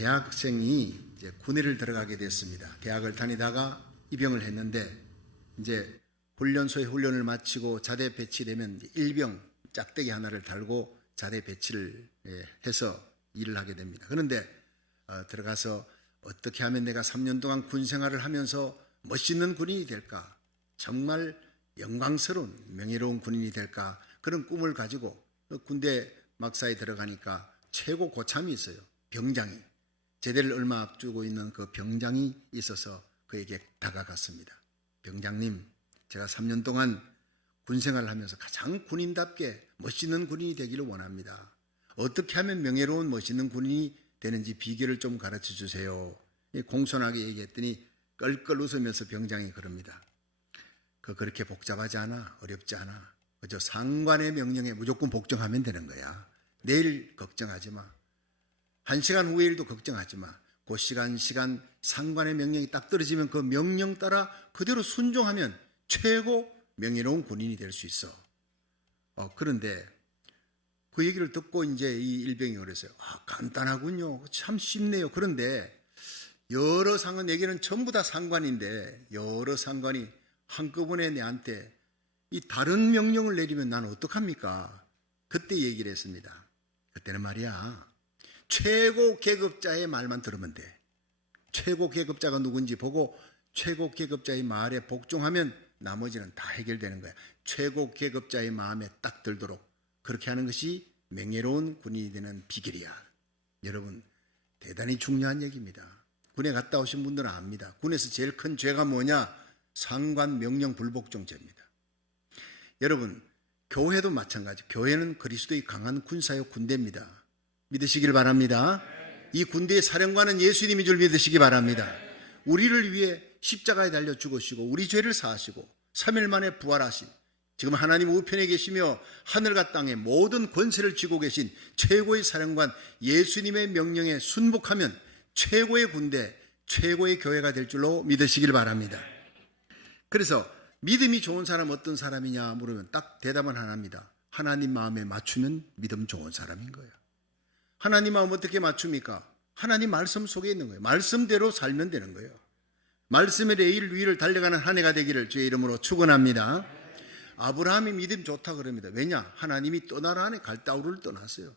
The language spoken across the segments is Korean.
대학생이 이제 군대를 들어가게 됐습니다. 대학을 다니다가 입영을 했는데 이제 훈련소에 훈련을 마치고 자대 배치되면 일병 짝대기 하나를 달고 자대 배치를 해서 일을 하게 됩니다. 그런데 들어가서 어떻게 하면 내가 3년 동안 군 생활을 하면서 멋있는 군인이 될까? 정말 영광스러운 명예로운 군인이 될까? 그런 꿈을 가지고 군대 막사에 들어가니까 최고 고참이 있어요. 병장이. 제대를 얼마 앞두고 있는 그 병장이 있어서 그에게 다가갔습니다. 병장님, 제가 3년 동안 군생활을 하면서 가장 군인답게 멋있는 군인이 되기를 원합니다. 어떻게 하면 명예로운 멋있는 군인이 되는지 비결을 좀 가르쳐 주세요. 공손하게 얘기했더니 껄껄 웃으면서 병장이 그럽니다. 그렇게 복잡하지 않아, 어렵지 않아. 그저 상관의 명령에 무조건 복종하면 되는 거야. 내일 걱정하지 마. 1시간 후의 일도 걱정하지 마. 그 시간 상관의 명령이 딱 떨어지면 그 명령 따라 그대로 순종하면 최고 명예로운 군인이 될 수 있어. 그런데 그 얘기를 듣고 이제 이 일병이 그랬어요. 간단하군요. 참 쉽네요. 그런데 여러 상관, 내게는 전부 다 상관인데 여러 상관이 한꺼번에 내한테 이 다른 명령을 내리면 나는 어떡합니까? 그때 얘기를 했습니다. 그때는 말이야, 최고 계급자의 말만 들으면 돼. 최고 계급자가 누군지 보고 최고 계급자의 말에 복종하면 나머지는 다 해결되는 거야. 최고 계급자의 마음에 딱 들도록 그렇게 하는 것이 명예로운 군인이 되는 비결이야. 여러분, 대단히 중요한 얘기입니다. 군에 갔다 오신 분들은 압니다. 군에서 제일 큰 죄가 뭐냐? 상관 명령 불복종죄입니다. 여러분, 교회도 마찬가지. 교회는 그리스도의 강한 군사요 군대입니다. 믿으시길 바랍니다. 이 군대의 사령관은 예수님인 줄 믿으시기 바랍니다. 우리를 위해 십자가에 달려 죽으시고 우리 죄를 사하시고 3일 만에 부활하신, 지금 하나님 우편에 계시며 하늘과 땅의 모든 권세를 쥐고 계신 최고의 사령관 예수님의 명령에 순복하면 최고의 군대, 최고의 교회가 될 줄로 믿으시길 바랍니다. 그래서 믿음이 좋은 사람 어떤 사람이냐 물으면 딱 대답은 하나입니다. 하나님 마음에 맞추면 믿음 좋은 사람인 거예요. 하나님 마음 어떻게 맞춥니까? 하나님 말씀 속에 있는 거예요. 말씀대로 살면 되는 거예요. 말씀의 레일 위를 달려가는 한 해가 되기를 주의 이름으로 축원합니다. 아브라함이 믿음 좋다 그럽니다. 왜냐? 하나님이 떠나라 하니 갈다우를 떠났어요.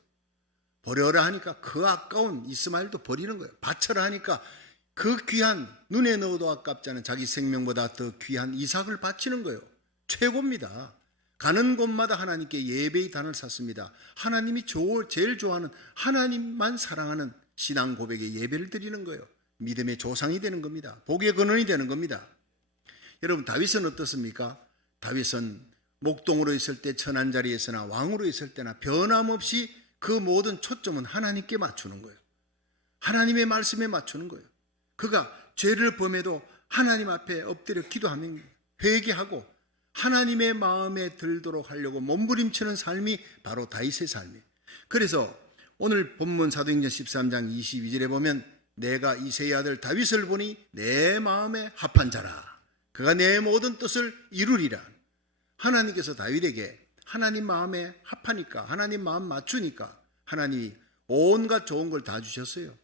버려라 하니까 그 아까운 이스마엘도 버리는 거예요. 바쳐라 하니까 그 귀한, 눈에 넣어도 아깝지 않은 자기 생명보다 더 귀한 이삭을 바치는 거예요. 최고입니다. 가는 곳마다 하나님께 예배의 단을 샀습니다. 하나님이 제일 좋아하는, 하나님만 사랑하는 신앙 고백에 예배를 드리는 거예요. 믿음의 조상이 되는 겁니다. 복의 근원이 되는 겁니다. 여러분, 다윗은 어떻습니까? 다윗은 목동으로 있을 때, 천한 자리에서나 왕으로 있을 때나 변함없이 그 모든 초점은 하나님께 맞추는 거예요. 하나님의 말씀에 맞추는 거예요. 그가 죄를 범해도 하나님 앞에 엎드려 기도하면 회개하고 하나님의 마음에 들도록 하려고 몸부림치는 삶이 바로 다윗의 삶이에요. 그래서 오늘 본문 사도행전 13장 22절에 보면 내가 이새의 아들 다윗을 보니 내 마음에 합한 자라. 그가 내 모든 뜻을 이루리라. 하나님께서 다윗에게 하나님 마음에 합하니까, 하나님 마음 맞추니까 하나님이 온갖 좋은 걸 다 주셨어요.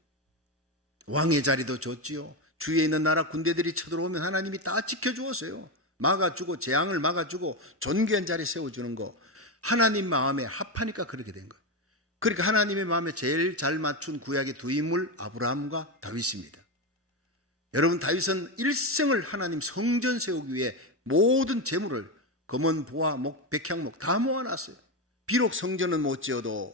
왕의 자리도 줬지요. 주위에 있는 나라 군대들이 쳐들어오면 하나님이 다 지켜주었어요. 막아주고 재앙을 막아주고 존귀한 자리 세워주는 거. 하나님 마음에 합하니까 그렇게 된 거예요. 그러니까 하나님의 마음에 제일 잘 맞춘 구약의 두 인물 아브라함과 다윗입니다. 여러분, 다윗은 일생을 하나님 성전 세우기 위해 모든 재물을 검은 보화, 목, 백향목 다 모아놨어요. 비록 성전은 못 지어도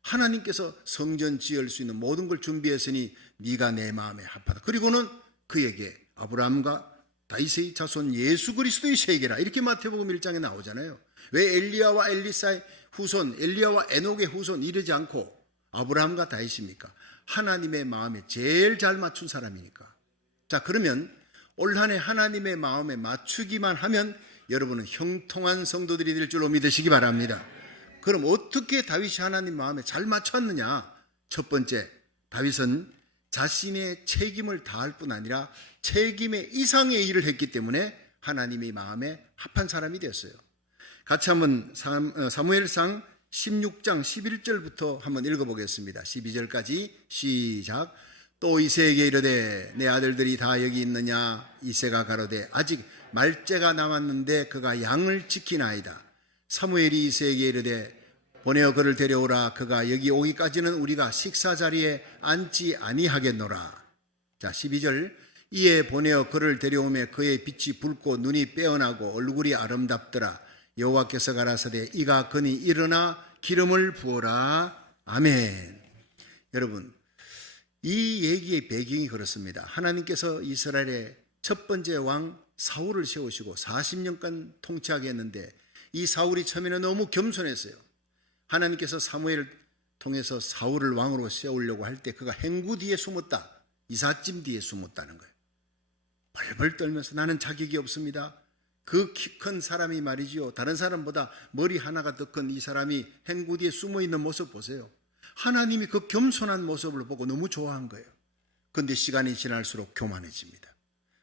하나님께서 성전 지을 수 있는 모든 걸 준비했으니 네가 내 마음에 합하다. 그리고는 그에게 아브라함과 다윗의 자손 예수 그리스도의 세계라, 이렇게 마태복음 1장에 나오잖아요. 왜 엘리야와 엘리사의 후손, 엘리야와 에녹의 후손 이러지 않고 아브라함과 다윗입니까? 하나님의 마음에 제일 잘 맞춘 사람이니까. 자, 그러면 올 한 해 하나님의 마음에 맞추기만 하면 여러분은 형통한 성도들이 될 줄로 믿으시기 바랍니다. 그럼 어떻게 다윗이 하나님 마음에 잘 맞췄느냐? 첫 번째, 다윗은 자신의 책임을 다할 뿐 아니라 책임의 이상의 일을 했기 때문에 하나님의 마음에 합한 사람이 됐어요. 같이 한번 사무엘상 16장 11절부터 한번 읽어보겠습니다. 12절까지 시작. 또 이새에게 이르되 내 아들들이 다 여기 있느냐. 이새가 가로되 아직 말째가 남았는데 그가 양을 지키나이다. 사무엘이 이새에게 이르되 보내어 그를 데려오라. 그가 여기 오기까지는 우리가 식사 자리에 앉지 아니하겠노라. 자, 12절. 이에 보내어 그를 데려오매 그의 빛이 붉고 눈이 빼어나고 얼굴이 아름답더라. 여호와께서 가라사대 이가 그니 일어나 기름을 부어라. 아멘. 여러분, 이 얘기의 배경이 그렇습니다. 하나님께서 이스라엘의 첫 번째 왕 사울을 세우시고 40년간 통치하게 했는데 이 사울이 처음에는 너무 겸손했어요. 하나님께서 사무엘을 통해서 사울을 왕으로 세우려고 할 때 그가 행구 뒤에 숨었다. 이삿짐 뒤에 숨었다는 거예요. 벌벌 떨면서 나는 자격이 없습니다. 그 키 큰 사람이 말이지요, 다른 사람보다 머리 하나가 더 큰 이 사람이 행구 뒤에 숨어있는 모습 보세요. 하나님이 그 겸손한 모습을 보고 너무 좋아한 거예요. 그런데 시간이 지날수록 교만해집니다.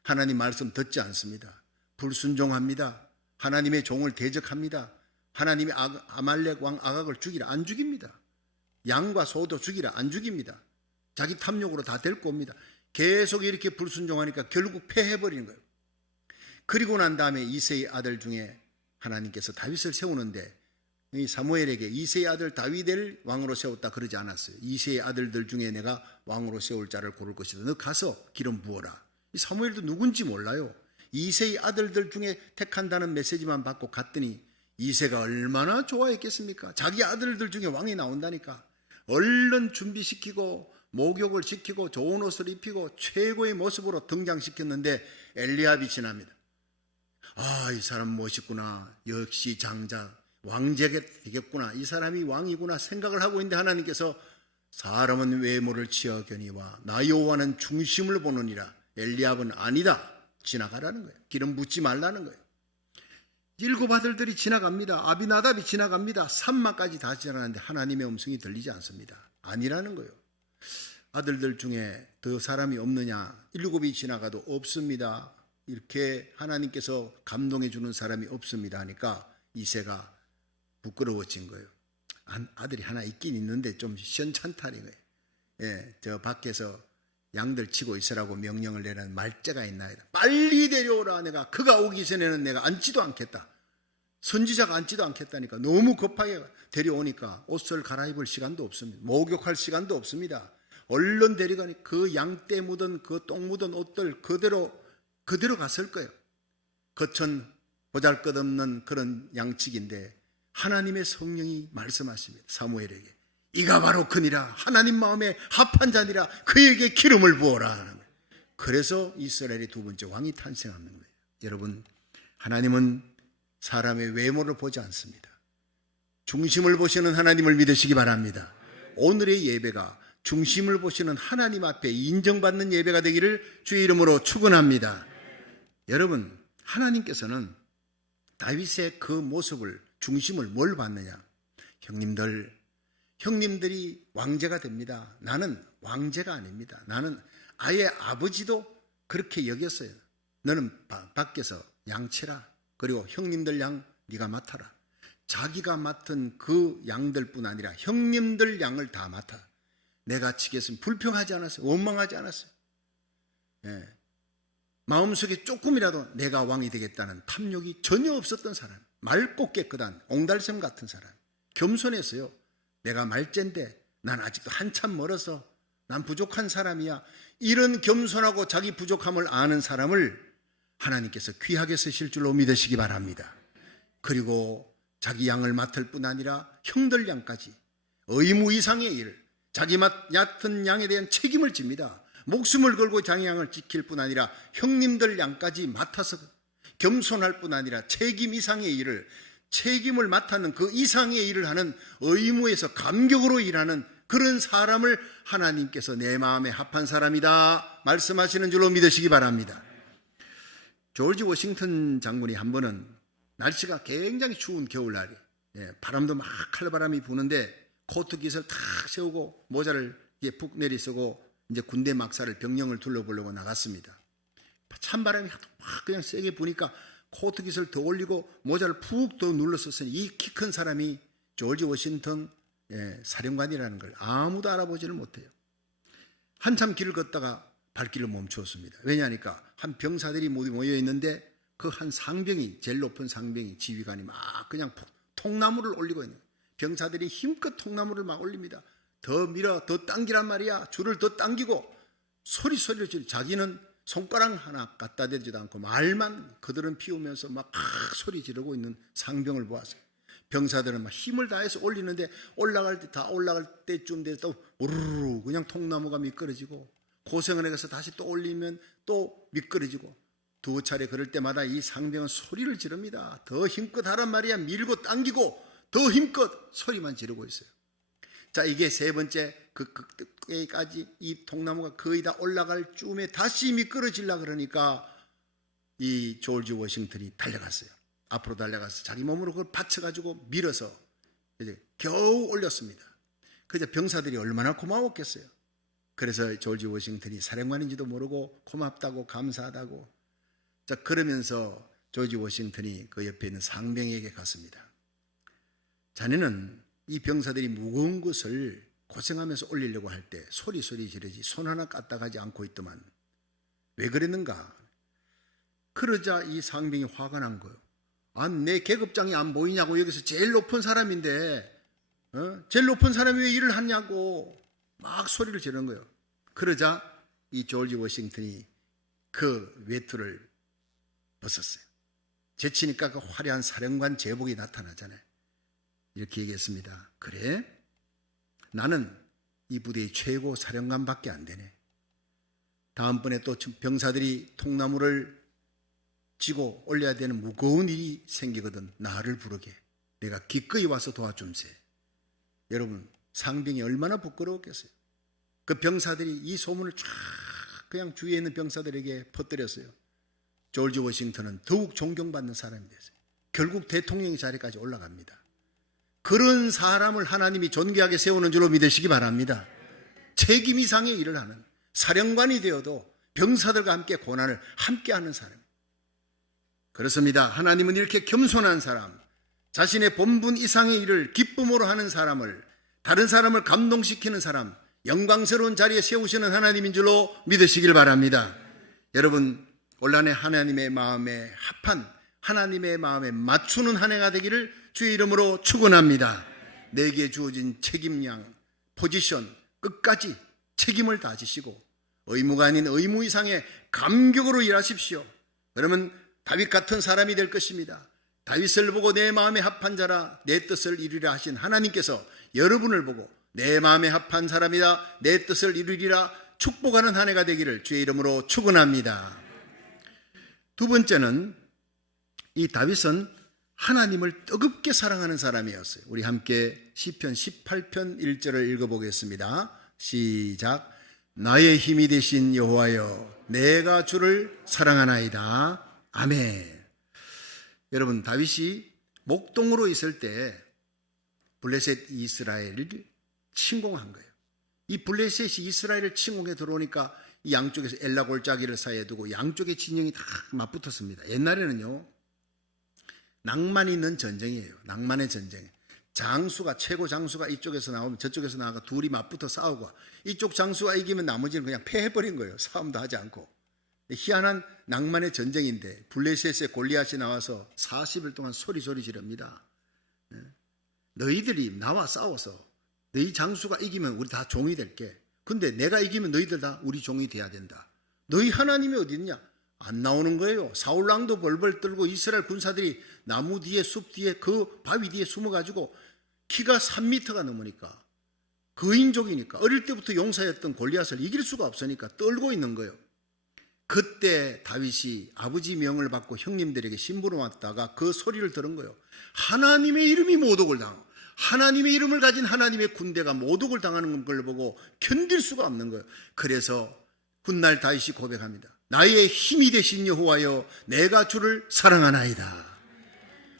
하나님 말씀 듣지 않습니다. 불순종합니다. 하나님의 종을 대적합니다. 하나님이 아말렉 왕 아각을 죽이라, 안 죽입니다. 양과 소도 죽이라, 안 죽입니다. 자기 탐욕으로 다 데리고 옵니다. 계속 이렇게 불순종하니까 결국 패해버리는 거예요. 그리고 난 다음에 이새의 아들 중에 하나님께서 다윗을 세우는데 이 사무엘에게 이새의 아들 다윗을 왕으로 세웠다 그러지 않았어요. 이새의 아들들 중에 내가 왕으로 세울 자를 고를 것이다. 너 가서 기름 부어라. 이 사무엘도 누군지 몰라요. 이새의 아들들 중에 택한다는 메시지만 받고 갔더니 이새가 얼마나 좋아했겠습니까? 자기 아들들 중에 왕이 나온다니까. 얼른 준비시키고 목욕을 시키고 좋은 옷을 입히고 최고의 모습으로 등장시켰는데 엘리압이 지납니다. 아, 이 사람 멋있구나. 역시 장자. 왕제가 되겠구나. 이 사람이 왕이구나 생각을 하고 있는데 하나님께서 사람은 외모를 치어견이와 나 여호와는 중심을 보느니라. 엘리압은 아니다. 지나가라는 거예요. 기름 붓지 말라는 거예요. 7 아들들이 지나갑니다. 아비나답이 지나갑니다. 산마까지 다 지나가는데 하나님의 음성이 들리지 않습니다. 아니라는 거예요. 아들들 중에 더 사람이 없느냐? 7이 지나가도 없습니다. 이렇게 하나님께서 감동해 주는 사람이 없습니다 하니까 이새가 부끄러워진 거예요. 아들이 하나 있긴 있는데 좀 시원찮다는 거예요. 예, 저 밖에서 양들 치고 있으라고 명령을 내는 말째가 있나이다. 빨리 데려오라. 내가 그가 오기 전에는 내가 앉지도 않겠다. 선지자가 앉지도 않겠다니까 너무 급하게 데려오니까 옷을 갈아입을 시간도 없습니다. 목욕할 시간도 없습니다. 얼른 데려가니 그 양떼 묻은 그 똥 묻은 옷들 그대로 갔을 거예요. 거천 보잘것없는 그런 양치기인데 하나님의 성령이 말씀하십니다. 사무엘에게 이가 바로 그니라. 하나님 마음에 합한 자니라. 그에게 기름을 부어라. 그래서 이스라엘의 두 번째 왕이 탄생하는 거예요. 여러분, 하나님은 사람의 외모를 보지 않습니다. 중심을 보시는 하나님을 믿으시기 바랍니다. 오늘의 예배가 중심을 보시는 하나님 앞에 인정받는 예배가 되기를 주의 이름으로 축원합니다. 여러분, 하나님께서는 다윗의 그 모습을, 중심을 뭘 봤느냐? 형님들이 왕제가 됩니다. 나는 왕제가 아닙니다. 나는 아예 아버지도 그렇게 여겼어요. 너는 밖에서 양 치라. 그리고 형님들 양 네가 맡아라. 자기가 맡은 그 양들뿐 아니라 형님들 양을 다 맡아. 내가 치겠으면 불평하지 않았어요. 원망하지 않았어요. 예. 마음속에 조금이라도 내가 왕이 되겠다는 탐욕이 전혀 없었던 사람. 맑고 깨끗한 옹달샘 같은 사람. 겸손했어요. 내가 말째인데 난 아직도 한참 멀어서 난 부족한 사람이야. 이런 겸손하고 자기 부족함을 아는 사람을 하나님께서 귀하게 쓰실 줄로 믿으시기 바랍니다. 그리고 자기 양을 맡을 뿐 아니라 형들 양까지 의무 이상의 일, 자기 얕은 양에 대한 책임을 집니다. 목숨을 걸고 자기 양을 지킬 뿐 아니라 형님들 양까지 맡아서 겸손할 뿐 아니라 책임 이상의 일을, 책임을 맡는 그 이상의 일을 하는 의무에서 감격으로 일하는 그런 사람을 하나님께서 내 마음에 합한 사람이다 말씀하시는 줄로 믿으시기 바랍니다. 조지 워싱턴 장군이 한 번은 날씨가 굉장히 추운 겨울날이, 바람도 막 칼바람이 부는데 코트 깃을 탁 세우고 모자를 푹 내리쓰고 이제 군대 막사를 병영을 둘러보려고 나갔습니다. 찬바람이 막 그냥 세게 부니까 코트 깃을 더 올리고 모자를 푹 더 눌렀었으니 이 키 큰 사람이 조지 워싱턴 사령관이라는 걸 아무도 알아보지를 못해요. 한참 길을 걷다가 발길을 멈추었습니다. 왜냐하니까 한 병사들이 모여 있는데 그 한 상병이, 제일 높은 상병이, 지휘관이 막 그냥 통나무를 올리고 있는 거예요. 병사들이 힘껏 통나무를 막 올립니다. 더 밀어, 더 당기란 말이야. 줄을 더 당기고 소리를 지르. 자기는 손가락 하나 갖다 대지도 않고 말만 그들은 피우면서 막 소리 지르고 있는 상병을 보았어요. 병사들은 막 힘을 다해서 올리는데 올라갈 때쯤 돼서 또 우르르 그냥 통나무가 미끄러지고, 고생을 해서 다시 또 올리면 또 미끄러지고, 두 차례 그럴 때마다 이 상병은 소리를 지릅니다. 더 힘껏 하란 말이야. 밀고 당기고 더 힘껏 소리만 지르고 있어요. 자, 이게 세 번째 끝까지 이 통나무가 거의 다 올라갈 쯤에 다시 미끄러지려 그러니까 이 조지 워싱턴이 달려갔어요. 앞으로 달려가서 자기 몸으로 그걸 받쳐가지고 밀어서 이제 겨우 올렸습니다. 그저 병사들이 얼마나 고마웠겠어요. 그래서 조지 워싱턴이 사령관인지도 모르고 고맙다고 감사하다고. 자, 그러면서 조지 워싱턴이 그 옆에 있는 상병에게 갔습니다. 자네는 이 병사들이 무거운 것을 고생하면서 올리려고 할 때 소리 지르지 손 하나 까딱하지 않고 있더만 왜 그랬는가? 그러자 이 상병이 화가 난 거예요. 아, 내 계급장이 안 보이냐고. 여기서 제일 높은 사람인데 제일 높은 사람이 왜 일을 하냐고 막 소리를 지르는 거예요. 그러자 이 조지 워싱턴이 그 외투를 벗었어요. 제치니까 그 화려한 사령관 제복이 나타나잖아요. 이렇게 얘기했습니다. 그래? 나는 이 부대의 최고 사령관밖에 안 되네. 다음번에 또 병사들이 통나무를 지고 올려야 되는 무거운 일이 생기거든 나를 부르게. 내가 기꺼이 와서 도와줌세. 여러분, 상병이 얼마나 부끄러웠겠어요. 그 병사들이 이 소문을 쫙 그냥 주위에 있는 병사들에게 퍼뜨렸어요. 조지 워싱턴은 더욱 존경받는 사람이 됐어요. 결국 대통령 자리까지 올라갑니다. 그런 사람을 하나님이 존귀하게 세우는 줄로 믿으시기 바랍니다. 책임 이상의 일을 하는 사령관이 되어도 병사들과 함께 고난을 함께하는 사람. 그렇습니다. 하나님은 이렇게 겸손한 사람, 자신의 본분 이상의 일을 기쁨으로 하는 사람을, 다른 사람을 감동시키는 사람, 영광스러운 자리에 세우시는 하나님인 줄로 믿으시길 바랍니다. 여러분, 올 한 해 하나님의 마음에 합한, 하나님의 마음에 맞추는 한 해가 되기를 주의 이름으로 축원합니다. 내게 주어진 책임량, 포지션 끝까지 책임을 다지시고 의무가 아닌 의무 이상의 감격으로 일하십시오. 그러면 다윗 같은 사람이 될 것입니다. 다윗을 보고 내 마음에 합한 자라 내 뜻을 이루리라 하신 하나님께서 여러분을 보고 내 마음에 합한 사람이다 내 뜻을 이루리라 축복하는 한 해가 되기를 주의 이름으로 축원합니다. 두 번째는 이 다윗은 하나님을 뜨겁게 사랑하는 사람이었어요. 우리 함께 시편 18편 1절을 읽어보겠습니다. 시작. 나의 힘이 되신 여호와여 내가 주를 사랑하나이다. 아멘. 여러분, 다윗이 목동으로 있을 때 블레셋 이스라엘을 침공한 거예요. 이 블레셋이 이스라엘을 침공해 들어오니까 이 양쪽에서 엘라 골짜기를 사이에 두고 양쪽의 진영이 다 맞붙었습니다. 옛날에는요, 낭만이 있는 전쟁이에요. 낭만의 전쟁. 장수가, 최고 장수가 이쪽에서 나오면 저쪽에서 나와가 둘이 맞붙어 싸우고 이쪽 장수가 이기면 나머지는 그냥 패해버린 거예요. 싸움도 하지 않고. 희한한 낭만의 전쟁인데 블레셋의 골리앗이 나와서 40일 동안 소리 지릅니다. 너희들이 나와 싸워서 너희 장수가 이기면 우리 다 종이 될게. 근데 내가 이기면 너희들 다 우리 종이 돼야 된다. 너희 하나님이 어디 있냐? 안 나오는 거예요. 사울왕도 벌벌 떨고 이스라엘 군사들이 나무 뒤에 숲 뒤에 그 바위 뒤에 숨어가지고 키가 3m가 넘으니까 거인족이니까 어릴 때부터 용사였던 골리앗을 이길 수가 없으니까 떨고 있는 거예요. 그때 다윗이 아버지 명을 받고 형님들에게 심부름 왔다가 그 소리를 들은 거예요. 하나님의 이름이 모독을 당하고 하나님의 이름을 가진 하나님의 군대가 모독을 당하는 걸 보고 견딜 수가 없는 거예요. 그래서 훗날 다윗이 고백합니다. 나의 힘이 되신 여호와여 내가 주를 사랑하나이다.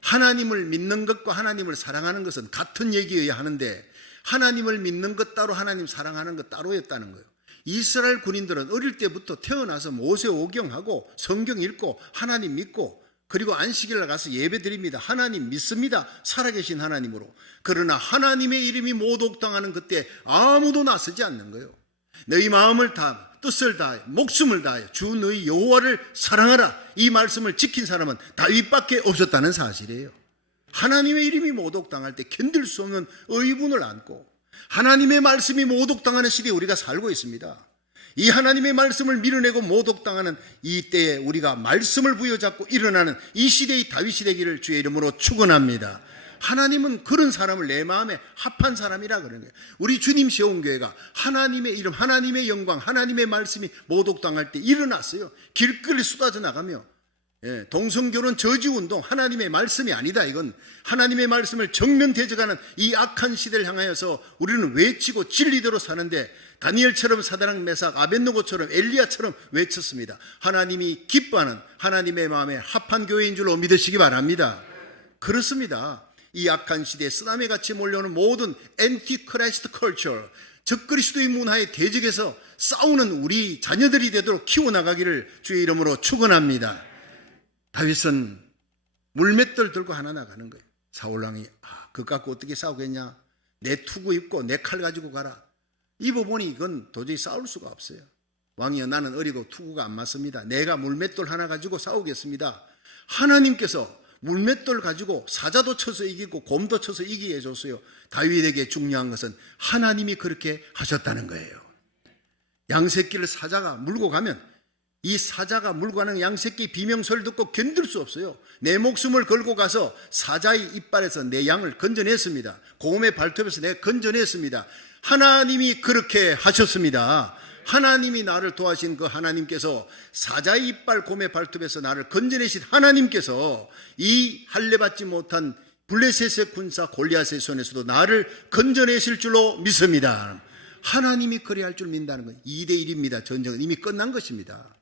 하나님을 믿는 것과 하나님을 사랑하는 것은 같은 얘기여야 하는데 하나님을 믿는 것 따로 하나님 사랑하는 것 따로였다는 거예요. 이스라엘 군인들은 어릴 때부터 태어나서 모세 오경하고 성경 읽고 하나님 믿고 그리고 안식일날 가서 예배 드립니다. 하나님 믿습니다. 살아계신 하나님으로. 그러나 하나님의 이름이 모독당하는 그때 아무도 나서지 않는 거예요. 너희 마음을 다하며 뜻을 다하여 목숨을 다하여 주 너희 여호와를 사랑하라. 이 말씀을 지킨 사람은 다윗밖에 없었다는 사실이에요. 하나님의 이름이 모독당할 때 견딜 수 없는 의분을 안고 하나님의 말씀이 모독당하는 시대에 우리가 살고 있습니다. 이 하나님의 말씀을 밀어내고 모독당하는 이 때에 우리가 말씀을 부여잡고 일어나는 이 시대의 다윗이 되기를 주의 이름으로 축원합니다. 하나님은 그런 사람을 내 마음에 합한 사람이라 그러는 거예요. 우리 주님 시온교회가 하나님의 이름, 하나님의 영광, 하나님의 말씀이 모독당할 때 일어났어요. 길거리 쏟아져 나가며 동성결혼 저지운동, 하나님의 말씀이 아니다. 이건 하나님의 말씀을 정면 대적하는 이 악한 시대를 향하여서 우리는 외치고 진리대로 사는데 다니엘처럼 사드락 메삭 아벳느고처럼 엘리야처럼 외쳤습니다. 하나님이 기뻐하는 하나님의 마음에 합한 교회인 줄로 믿으시기 바랍니다. 그렇습니다. 이 악한 시대에 쓰나미 같이 몰려오는 모든 엔티크라이스트 컬처, 적그리스도의 문화에 대적해서 싸우는 우리 자녀들이 되도록 키워나가기를 주의 이름으로 축원합니다. 다윗은 물맷돌 들고 하나 나가는 거예요. 사울왕이 그거 갖고 어떻게 싸우겠냐? 내 투구 입고 내 칼 가지고 가라. 입어보니 이건 도저히 싸울 수가 없어요. 왕이여, 나는 어리고 투구가 안 맞습니다. 내가 물맷돌 하나 가지고 싸우겠습니다. 하나님께서 물맷돌 가지고 사자도 쳐서 이기고 곰도 쳐서 이기게 해줬어요. 다윗에게 중요한 것은 하나님이 그렇게 하셨다는 거예요. 양새끼를 사자가 물고 가면 이 사자가 물고 가는 양새끼 비명소리를 듣고 견딜 수 없어요. 내 목숨을 걸고 가서 사자의 이빨에서 내 양을 건져냈습니다. 곰의 발톱에서 내가 건져냈습니다. 하나님이 그렇게 하셨습니다. 하나님이 나를 도와신 그 하나님께서 사자의 이빨 곰의 발톱에서 나를 건져내신 하나님께서 이 할례받지 못한 블레셋의 군사 골리앗의 손에서도 나를 건져내실 줄로 믿습니다. 하나님이 그래야 할 줄 믿는다는 건 2대1입니다. 전쟁은 이미 끝난 것입니다.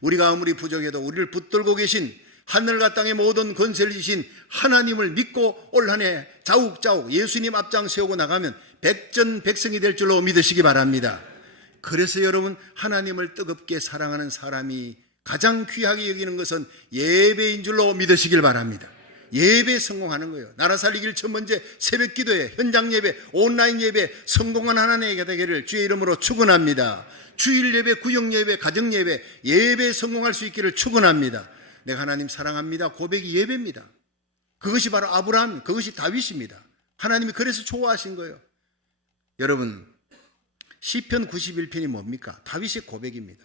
우리가 아무리 부족해도 우리를 붙들고 계신 하늘과 땅의 모든 권세를 지신 하나님을 믿고 올 한 해 자욱자욱 예수님 앞장 세우고 나가면 백전백승이 될 줄로 믿으시기 바랍니다. 그래서 여러분, 하나님을 뜨겁게 사랑하는 사람이 가장 귀하게 여기는 것은 예배인 줄로 믿으시길 바랍니다. 예배에 성공하는 거예요. 나라 살리기를 첫 번째 새벽 기도에, 현장 예배, 온라인 예배 성공한 하나님의 되기를 주의 이름으로 축원합니다. 주일 예배, 구역 예배, 가정 예배, 예배에 성공할 수 있기를 축원합니다. 내가 하나님 사랑합니다. 고백이 예배입니다. 그것이 바로 아브라함, 그것이 다윗입니다. 하나님이 그래서 좋아하신 거예요. 여러분, 시편 91편이 뭡니까? 다윗의 고백입니다.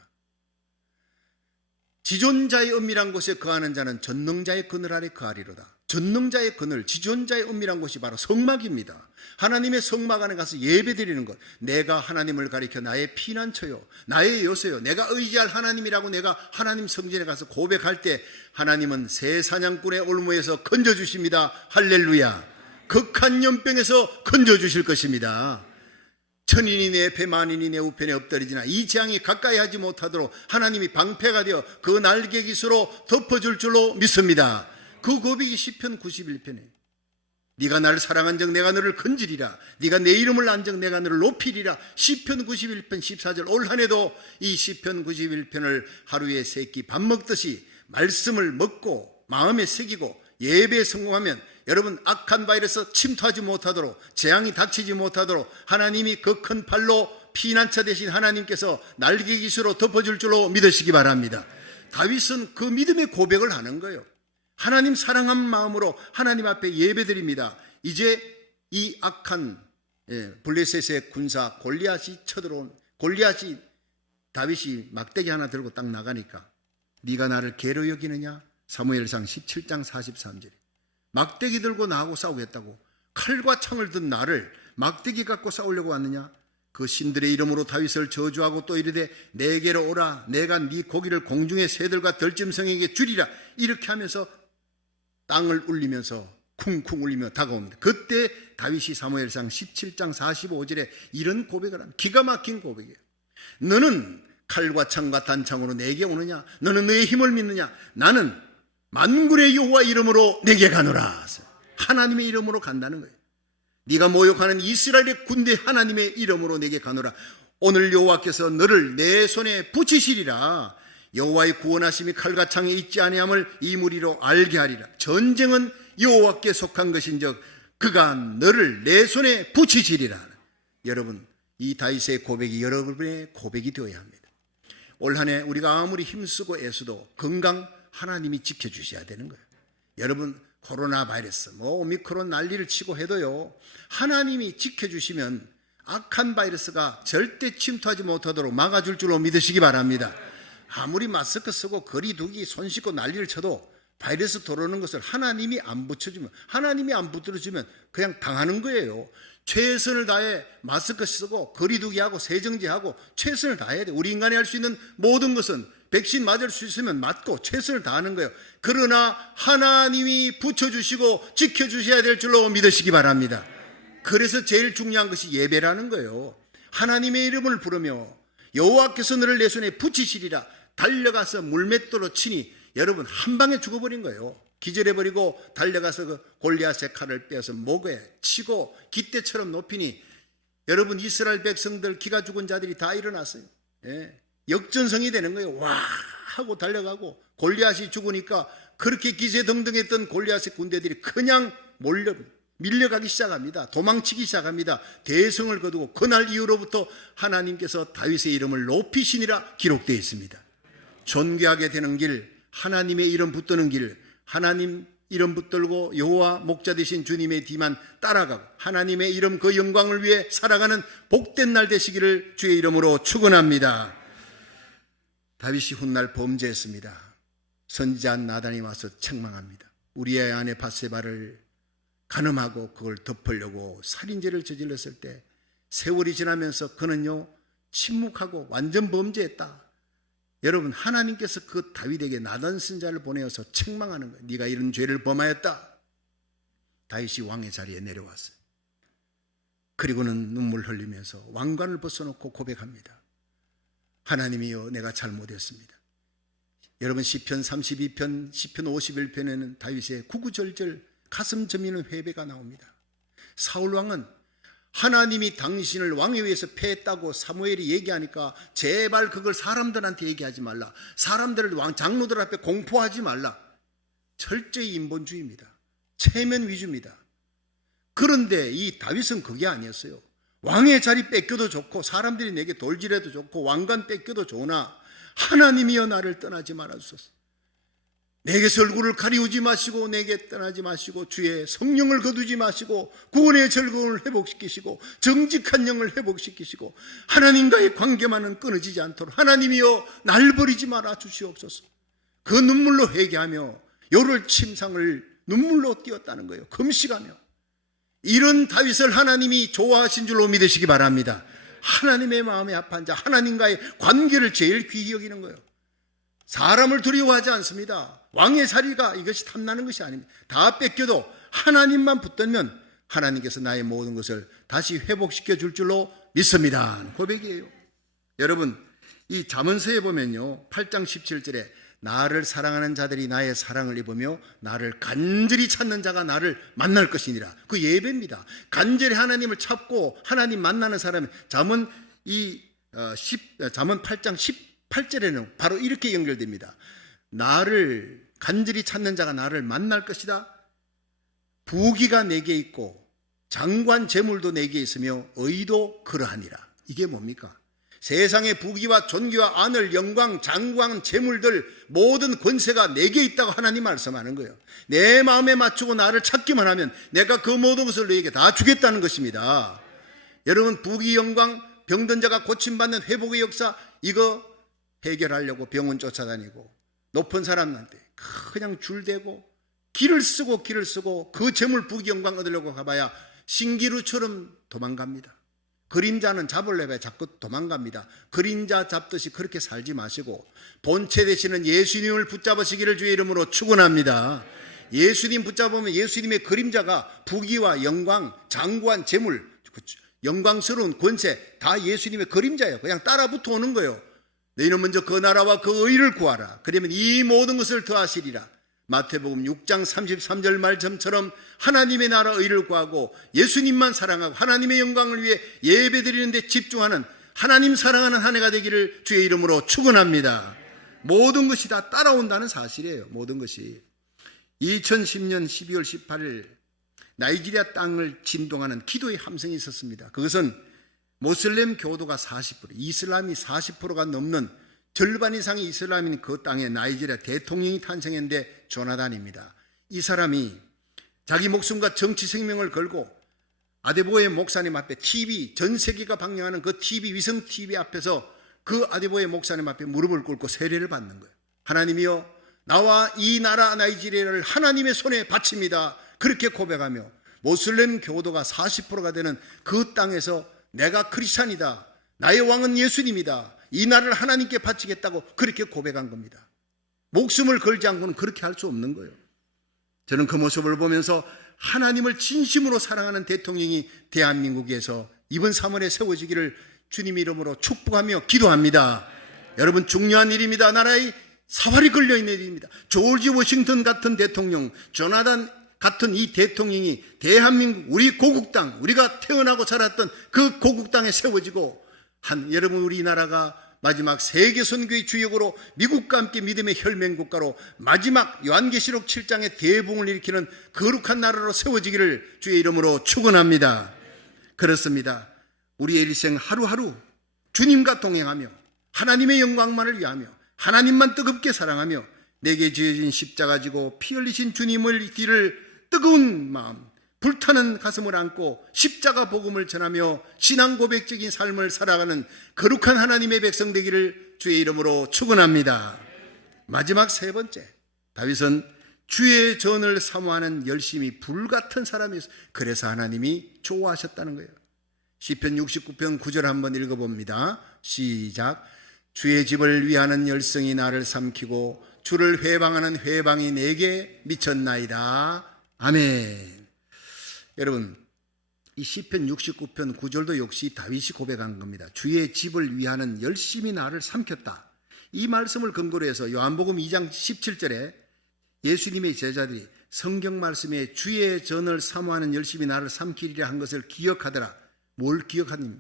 지존자의 은밀한 곳에 거하는 자는 전능자의 그늘 아래 거하리로다. 전능자의 그늘, 지존자의 은밀한 곳이 바로 성막입니다. 하나님의 성막 안에 가서 예배드리는 것. 내가 하나님을 가리켜 나의 피난처요, 나의 요새요, 내가 의지할 하나님이라고 내가 하나님 성전에 가서 고백할 때 하나님은 새 사냥꾼의 올무에서 건져주십니다. 할렐루야. 극한 연병에서 건져주실 것입니다. 천인이 내 배, 만인이 내 우편에 엎드리지나 이 재앙이 가까이 하지 못하도록 하나님이 방패가 되어 그 날개 깃으로 덮어줄 줄로 믿습니다. 그 고백이 시편 91편에 네가 나를 사랑한 적 내가 너를 건지리라, 네가 내 이름을 안 적 내가 너를 높이리라. 시편 91편 14절. 올 한 해도 이 시편 91편을 하루에 세 끼 밥 먹듯이 말씀을 먹고 마음에 새기고 예배에 성공하면 여러분, 악한 바이러스 침투하지 못하도록, 재앙이 닥치지 못하도록 하나님이 그 큰 팔로 피난처 되신 하나님께서 날개 깃으로 덮어줄 줄로 믿으시기 바랍니다. 다윗은 그 믿음의 고백을 하는 거예요. 하나님 사랑한 마음으로 하나님 앞에 예배드립니다. 이제 이 악한 블레셋의 군사 골리앗이 쳐들어온, 골리앗이 다윗이 막대기 하나 들고 딱 나가니까 네가 나를 개로 여기느냐? 사무엘상 17장 43절에 막대기 들고 나하고 싸우겠다고 칼과 창을 든 나를 막대기 갖고 싸우려고 왔느냐? 그 신들의 이름으로 다윗을 저주하고 또 이르되 내게로 오라, 내가 네 고기를 공중의 새들과 들짐승에게 주리라. 이렇게 하면서 땅을 울리면서 쿵쿵 울리며 다가옵니다. 그때 다윗이 사무엘상 17장 45절에 이런 고백을 합니다. 기가 막힌 고백이에요. 너는 칼과 창과 단창으로 내게 오느냐? 너는 너의 힘을 믿느냐? 나는 만군의 여호와 이름으로 내게 가노라. 하나님의 이름으로 간다는 거예요. 네가 모욕하는 이스라엘의 군대 하나님의 이름으로 내게 가노라. 오늘 여호와께서 너를 내 손에 붙이시리라. 여호와의 구원하심이 칼과 창에 있지 아니함을 이 무리로 알게 하리라. 전쟁은 여호와께 속한 것인즉 그가 너를 내 손에 붙이시리라. 여러분, 이 다윗의 고백이 여러분의 고백이 되어야 합니다. 올 한 해 우리가 아무리 힘쓰고 애써도 건강 하나님이 지켜주셔야 되는 거예요. 여러분 코로나 바이러스 오미크론 난리를 치고 해도요, 하나님이 지켜주시면 악한 바이러스가 절대 침투하지 못하도록 막아줄 줄로 믿으시기 바랍니다. 아무리 마스크 쓰고 거리 두기 손 씻고 난리를 쳐도 바이러스 들어오는 것을 하나님이 안 붙여주면, 하나님이 안 붙들어주면 그냥 당하는 거예요. 최선을 다해 마스크 쓰고 거리 두기 하고 세정제하고 최선을 다해야 돼. 우리 인간이 할 수 있는 모든 것은 백신 맞을 수 있으면 맞고 최선을 다하는 거예요. 그러나 하나님이 붙여주시고 지켜주셔야 될 줄로 믿으시기 바랍니다. 그래서 제일 중요한 것이 예배라는 거예요. 하나님의 이름을 부르며 여호와께서 너를 내 손에 붙이시리라 달려가서 물맷돌로 치니 여러분 한 방에 죽어버린 거예요. 기절해버리고 달려가서 그 골리앗의 칼을 빼서 목에 치고 깃대처럼 높이니 여러분 이스라엘 백성들 기가 죽은 자들이 다 일어났어요. 예. 역전성이 되는 거예요. 와 하고 달려가고 골리앗이 죽으니까 그렇게 기세등등했던 골리앗의 군대들이 그냥 밀려가기 시작합니다. 도망치기 시작합니다. 대성을 거두고 그날 이후로부터 하나님께서 다윗의 이름을 높이시니라 기록되어 있습니다. 존귀하게 되는 길, 하나님의 이름 붙드는 길, 하나님 이름 붙들고 여호와 목자 되신 주님의 뒤만 따라가고 하나님의 이름 그 영광을 위해 살아가는 복된 날 되시기를 주의 이름으로 축원합니다. 다윗이 훗날 범죄했습니다. 선지자 나단이 와서 책망합니다. 우리의 아내 밧세바를 간음하고 그걸 덮으려고 살인죄를 저질렀을 때 세월이 지나면서 그는요 침묵하고 완전 범죄했다. 여러분 하나님께서 그 다윗에게 나단 선지자를 보내어서 책망하는 거예요. 네가 이런 죄를 범하였다. 다윗이 왕의 자리에 내려왔어요. 그리고는 눈물 흘리면서 왕관을 벗어놓고 고백합니다. 하나님이여 내가 잘못했습니다. 여러분 시편 32편, 시편 51편에는 다윗의 구구절절 가슴 저미는 회개가 나옵니다. 사울왕은 하나님이 당신을 왕에 의해서 패했다고 사무엘이 얘기하니까 제발 그걸 사람들한테 얘기하지 말라. 사람들을 장로들 앞에 공포하지 말라. 철저히 인본주의입니다. 체면 위주입니다. 그런데 이 다윗은 그게 아니었어요. 왕의 자리 뺏겨도 좋고 사람들이 내게 돌질해도 좋고 왕관 뺏겨도 좋으나 하나님이여 나를 떠나지 말아주소서. 내게서 얼굴을 가리우지 마시고 내게 떠나지 마시고 주의 성령을 거두지 마시고 구원의 즐거움을 회복시키시고 정직한 영을 회복시키시고 하나님과의 관계만은 끊어지지 않도록 하나님이여 날 버리지 말아 주시옵소서. 그 눈물로 회개하며 요를 침상을 눈물로 띄웠다는 거예요. 금식하며. 이런 다윗을 하나님이 좋아하신 줄로 믿으시기 바랍니다. 하나님의 마음에 합한 자, 하나님과의 관계를 제일 귀히 여기는 거예요. 사람을 두려워하지 않습니다. 왕의 자리가 이것이 탐나는 것이 아닙니다. 다 뺏겨도 하나님만 붙들면 하나님께서 나의 모든 것을 다시 회복시켜 줄 줄로 믿습니다. 고백이에요. 여러분 이 잠언서에 보면요 8장 17절에 나를 사랑하는 자들이 나의 사랑을 입으며 나를 간절히 찾는 자가 나를 만날 것이니라. 그 예배입니다. 간절히 하나님을 찾고 하나님 만나는 사람은 잠언 8장 18절에는 바로 이렇게 연결됩니다. 나를 간절히 찾는 자가 나를 만날 것이다. 부귀가 내게 있고 장관 재물도 내게 있으며 의도 그러하니라. 이게 뭡니까? 세상의 부귀와 존귀와 안을 영광 장관 재물들 모든 권세가 내게 있다고 하나님 말씀하는 거예요. 내 마음에 맞추고 나를 찾기만 하면 내가 그 모든 것을 너에게 다 주겠다는 것입니다. 여러분 부귀 영광 병든 자가 고침받는 회복의 역사 이거 해결하려고 병원 쫓아다니고 높은 사람한테 그냥 줄대고 길을 쓰고 그 재물 부귀 영광 얻으려고 가봐야 신기루처럼 도망갑니다. 그림자는 잡으려면 자꾸 도망갑니다. 그림자 잡듯이 그렇게 살지 마시고 본체 되시는 예수님을 붙잡으시기를 주의 이름으로 축원합니다. 예수님 붙잡으면 예수님의 그림자가 부귀와 영광, 장관, 재물, 영광스러운 권세 다 예수님의 그림자예요. 그냥 따라 붙어오는 거예요. 너희는 먼저 그 나라와 그 의를 구하라. 그러면 이 모든 것을 더하시리라. 마태복음 6장 33절 말씀처럼 하나님의 나라 의를 구하고 예수님만 사랑하고 하나님의 영광을 위해 예배드리는 데 집중하는 하나님 사랑하는 한 해가 되기를 주의 이름으로 축원합니다. 모든 것이 다 따라온다는 사실이에요. 모든 것이. 2010년 12월 18일 나이지리아 땅을 진동하는 기도의 함성이 있었습니다. 그것은 모슬렘 교도가 40%, 이슬람이 40%가 넘는 절반 이상의 이슬람인 그 땅에 나이지리아 대통령이 탄생했는데 조나단입니다. 이 사람이 자기 목숨과 정치 생명을 걸고 아데보의 목사님 앞에 TV, 전 세계가 방영하는 그 TV, 위성 TV 앞에서 그 아데보의 목사님 앞에 무릎을 꿇고 세례를 받는 거예요. 하나님이여, 나와 이 나라 나이지리아를 하나님의 손에 바칩니다. 그렇게 고백하며 모슬렘 교도가 40%가 되는 그 땅에서 내가 크리스찬이다, 나의 왕은 예수님이다, 이 나라를 하나님께 바치겠다고 그렇게 고백한 겁니다. 목숨을 걸지 않고는 그렇게 할 수 없는 거예요. 저는 그 모습을 보면서 하나님을 진심으로 사랑하는 대통령이 대한민국에서 이번 3월에 세워지기를 주님 이름으로 축복하며 기도합니다. 여러분, 중요한 일입니다. 나라의 사활이 걸려있는 일입니다. 조지 워싱턴 같은 대통령, 조나단 같은 이 대통령이 대한민국, 우리 고국 땅, 우리가 태어나고 자랐던 그 고국 땅에 세워지고 여러분, 우리나라가 마지막 세계 선교의 주역으로 미국과 함께 믿음의 혈맹국가로 마지막 요한계시록 7장의 대붕을 일으키는 거룩한 나라로 세워지기를 주의 이름으로 축원합니다. 그렇습니다. 우리의 일생 하루하루 주님과 동행하며 하나님의 영광만을 위하며 하나님만 뜨겁게 사랑하며 내게 지어진 십자가 지고 피 흘리신 주님을 길을 뜨거운 마음, 불타는 가슴을 안고 십자가 복음을 전하며 신앙 고백적인 삶을 살아가는 거룩한 하나님의 백성 되기를 주의 이름으로 축원합니다. 마지막 세 번째, 다윗은 주의 전을 사모하는 열심이 불같은 사람이었어요. 그래서 하나님이 좋아하셨다는 거예요. 시편 69편 9절 한번 읽어봅니다. 시작. 주의 집을 위하는 열성이 나를 삼키고 주를 회방하는 회방이 내게 미쳤나이다. 아멘. 여러분, 이 시편 69편 9절도 역시 다윗이 고백한 겁니다. 주의 집을 위하는 열심이 나를 삼켰다. 이 말씀을 근거로 해서 요한복음 2장 17절에 예수님의 제자들이 성경 말씀에 주의 전을 사모하는 열심이 나를 삼키리라 한 것을 기억하더라. 뭘 기억하니?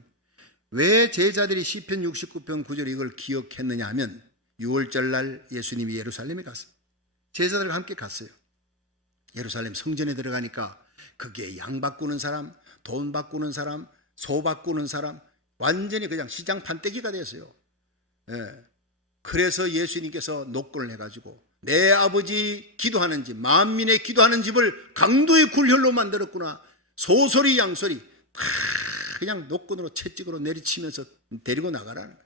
왜 제자들이 시편 69편 9절 이걸 기억했느냐 하면 6월절 날 예수님이 예루살렘에 갔어요. 제자들과 함께 갔어요. 예루살렘 성전에 들어가니까 그게 양 바꾸는 사람, 돈 바꾸는 사람, 소 바꾸는 사람, 완전히 그냥 시장 판때기가 됐어요. 그래서 예수님께서 녹권을 해가지고 내 아버지 기도하는 집, 만민의 기도하는 집을 강도의 굴혈로 만들었구나. 소소리 양소리 다 그냥 녹권으로 채찍으로 내리치면서 데리고 나가라는 거예요.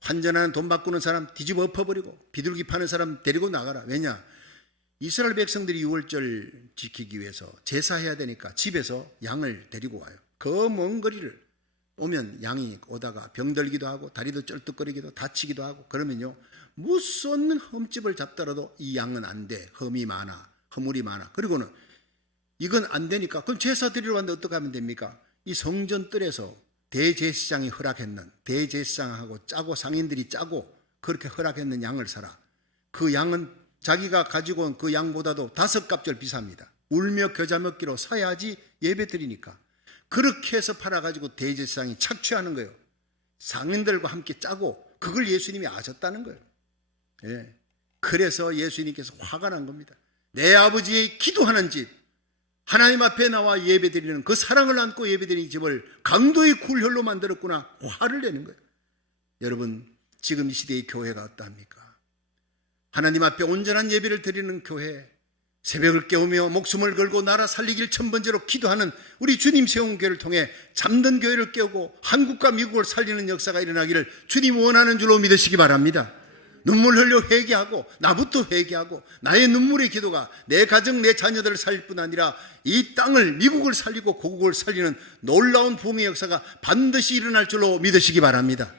환전하는 돈 바꾸는 사람 뒤집어 엎어버리고 비둘기 파는 사람 데리고 나가라. 왜냐? 이스라엘 백성들이 6월절 지키기 위해서 제사해야 되니까 집에서 양을 데리고 와요. 그 먼 거리를 오면 양이 오다가 병들기도 하고 다리도 쩔뚝거리기도 다치기도 하고 그러면요, 무슨 흠집을 잡더라도 이 양은 안 돼. 흠이 많아, 허물이 많아. 그리고는 이건 안 되니까 그럼 제사 드리러 왔는데 어떻게 하면 됩니까? 이 성전 뜰에서 대제사장이 허락했는, 대제사장하고 짜고 상인들이 짜고 그렇게 허락했는 양을 사라. 그 양은 자기가 가지고 온 그 양보다도 5값절 비쌉니다. 울며 겨자 먹기로 사야지 예배 드리니까. 그렇게 해서 팔아가지고 대제사장이 착취하는 거예요. 상인들과 함께 짜고 그걸 예수님이 아셨다는 거예요. 예. 그래서 예수님께서 화가 난 겁니다. 내 아버지의 기도하는 집, 하나님 앞에 나와 예배 드리는 그 사랑을 안고 예배 드리는 집을 강도의 굴혈로 만들었구나. 화를 내는 거예요. 여러분, 지금 이 시대의 교회가 어떠합니까? 하나님 앞에 온전한 예배를 드리는 교회, 새벽을 깨우며 목숨을 걸고 나라 살리길 천 번째로 기도하는 우리 주님 세운 교회를 통해 잠든 교회를 깨우고 한국과 미국을 살리는 역사가 일어나기를 주님 원하는 줄로 믿으시기 바랍니다. 눈물 흘려 회개하고 나부터 회개하고 나의 눈물의 기도가 내 가정 내 자녀들을 살릴 뿐 아니라 이 땅을 미국을 살리고 고국을 살리는 놀라운 부흥의 역사가 반드시 일어날 줄로 믿으시기 바랍니다.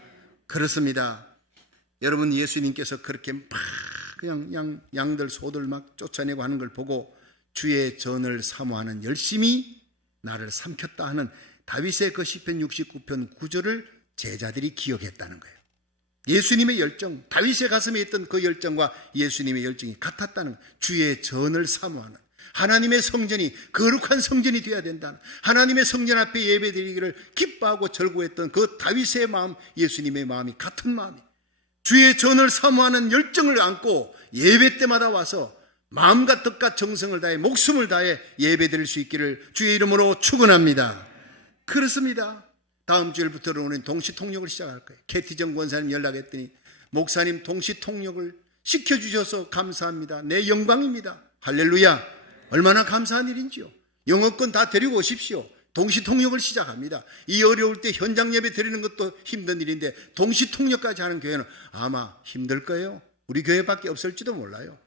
그렇습니다. 여러분, 예수님께서 그렇게 막 그냥 양들 소들 막 쫓아내고 하는 걸 보고 주의 전을 사모하는 열심히 나를 삼켰다 하는 다윗의 그 시편 69편 9절을 제자들이 기억했다는 거예요. 예수님의 열정, 다윗의 가슴에 있던 그 열정과 예수님의 열정이 같았다는 거예요. 주의 전을 사모하는, 하나님의 성전이 거룩한 성전이 되어야 된다는, 하나님의 성전 앞에 예배드리기를 기뻐하고 절구했던 그 다윗의 마음, 예수님의 마음이 같은 마음이에요. 주의 전을 사모하는 열정을 안고 예배 때마다 와서 마음과 뜻과 정성을 다해 목숨을 다해 예배 드릴 수 있기를 주의 이름으로 축원합니다. 그렇습니다. 다음 주일부터는 우리는 동시통역을 시작할 거예요. 캐티정 권사님 연락했더니 목사님 동시통역을 시켜주셔서 감사합니다. 내 영광입니다. 할렐루야. 얼마나 감사한 일인지요. 영어권 다 데리고 오십시오. 동시통역을 시작합니다. 이 어려울 때 현장 예배 드리는 것도 힘든 일인데 동시통역까지 하는 교회는 아마 힘들 거예요. 우리 교회밖에 없을지도 몰라요.